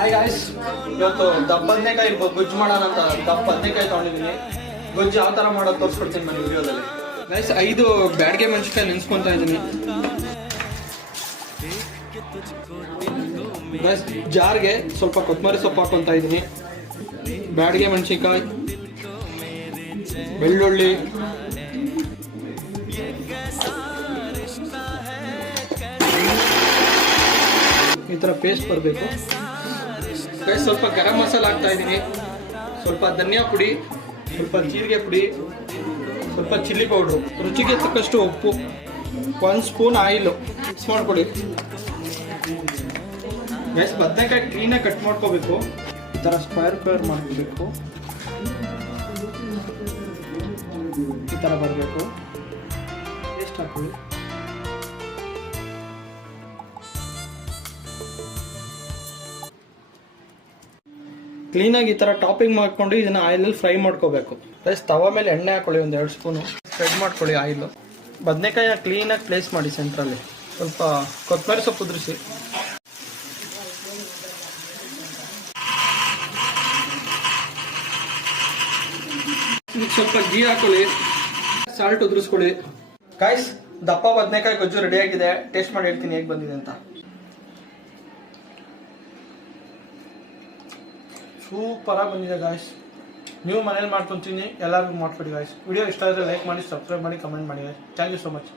Hi guys, ಇವತ್ತು ದಪ್ಪ ಬದನೆಕಾಯಿ ಗೊಜ್ಜು ಮಾಡೋಣ ಅಂತ ದಪ್ಪ ಬದನೆಕಾಯಿ ತೊಗೊಂಡಿದ್ದೀನಿ. ಗೊಜ್ಜು ಯಾವ ಥರ ಮಾಡೋದು ತೋರಿಸ್ಕೊಡ್ತೀನಿ ನಾನು ವಿಡಿಯೋದಲ್ಲಿ. ಗೈಸ್, 5 ಬ್ಯಾಡ್ಗೆ ಮೆಣಸಿನ್ಕಾಯಿ ನೆನೆಸ್ಕೊತಾ ಇದ್ದೀನಿ. ಗೈಸ್, ಜಾರ್ಗೆ ಸ್ವಲ್ಪ ಕೊತ್ತಂಬರಿ ಸೊಪ್ಪು ಹಾಕೊತಾ ಇದ್ದೀನಿ. ಬ್ಯಾಡ್ಗೆ ಮೆಣಸಿನ್ಕಾಯಿ, ಬೆಳ್ಳುಳ್ಳಿ, ಈ ಥರ ಪೇಸ್ಟ್ ಬರಬೇಕು. ಸ್ವಲ್ಪ ಗರಂ ಮಸಾಲ ಹಾಕ್ತಾ ಇದ್ದೀನಿ, ಸ್ವಲ್ಪ ಧನಿಯಾ ಪುಡಿ, ಸ್ವಲ್ಪ ಜೀರಿಗೆ ಪುಡಿ, ಸ್ವಲ್ಪ ಚಿಲ್ಲಿ ಪೌಡ್ರು, ರುಚಿಗೆ ತಕ್ಕಷ್ಟು ಉಪ್ಪು, 1 ಸ್ಪೂನ್ ಆಯಿಲು ಮಿಕ್ಸ್ ಮಾಡ್ಕೊಡಿ. ಗೈಸ್, ಬದನೆಕಾಯಿ ಕ್ಲೀನಾಗಿ ಕಟ್ ಮಾಡ್ಕೋಬೇಕು. ಈ ಥರ ಸ್ಕ್ವೇರ್ ಮಾಡ್ಕೋಬೇಕು. ಈ ಥರ ಬರಬೇಕು. ಪೇಸ್ಟ್ ಹಾಕೊಳ್ಳಿ. ಕ್ಲೀನಾಗಿ ಈ ಥರ ಟಾಪಿಂಗ್ ಮಾಡ್ಕೊಂಡು ಇದನ್ನು ಆಯಿಲಲ್ಲಿ ಫ್ರೈ ಮಾಡ್ಕೋಬೇಕು. ಪ್ಲಸ್ ತವ ಮೇಲೆ ಎಣ್ಣೆ ಹಾಕೊಳ್ಳಿ, 1-2 ಸ್ಪೂನು ಸ್ಪ್ರೆಡ್ ಮಾಡ್ಕೊಳ್ಳಿ ಆಯಿಲು. ಬದನೆಕಾಯಿ ಕ್ಲೀನಾಗಿ ಪ್ಲೇಸ್ ಮಾಡಿ ಸೆಂಟ್ರಲ್ಲಿ. ಸ್ವಲ್ಪ ಕೊತ್ತಂಬರಿ ಸೊಪ್ಪು ಉದುರಿಸಿ. ಸ್ವಲ್ಪ ಗೀ ಹಾಕೊಳ್ಳಿ, ಸಾಲ್ಟ್ ಉದುರಿಸ್ಕೊಳ್ಳಿ. ಗಾಯ್ಸ್, ದಪ್ಪ ಬದನೆಕಾಯಿ ಗೊಜ್ಜು ರೆಡಿಯಾಗಿದೆ. ಟೇಸ್ಟ್ ಮಾಡಿ ಹೇಳ್ತೀನಿ ಹೇಗೆ ಬಂದಿದೆ ಅಂತ. ಸೂಪರಾಗಿ ಬಂದಿದೆ ಗಾಯ್ಸ್. ನೀವು ಮನೇಲಿ ಮಾಡ್ಕೊತೀನಿ, ಎಲ್ಲರಿಗೂ ಮಾಡ್ಕೊಡಿ ಗಾಯ್ಸ್. ವಿಡಿಯೋ ಇಷ್ಟ ಆದರೆ ಲೈಕ್ ಮಾಡಿ, ಸಬ್ಸ್ಕ್ರೈಬ್ ಮಾಡಿ, ಕಮೆಂಟ್ ಮಾಡಿ guys. Thank you so much.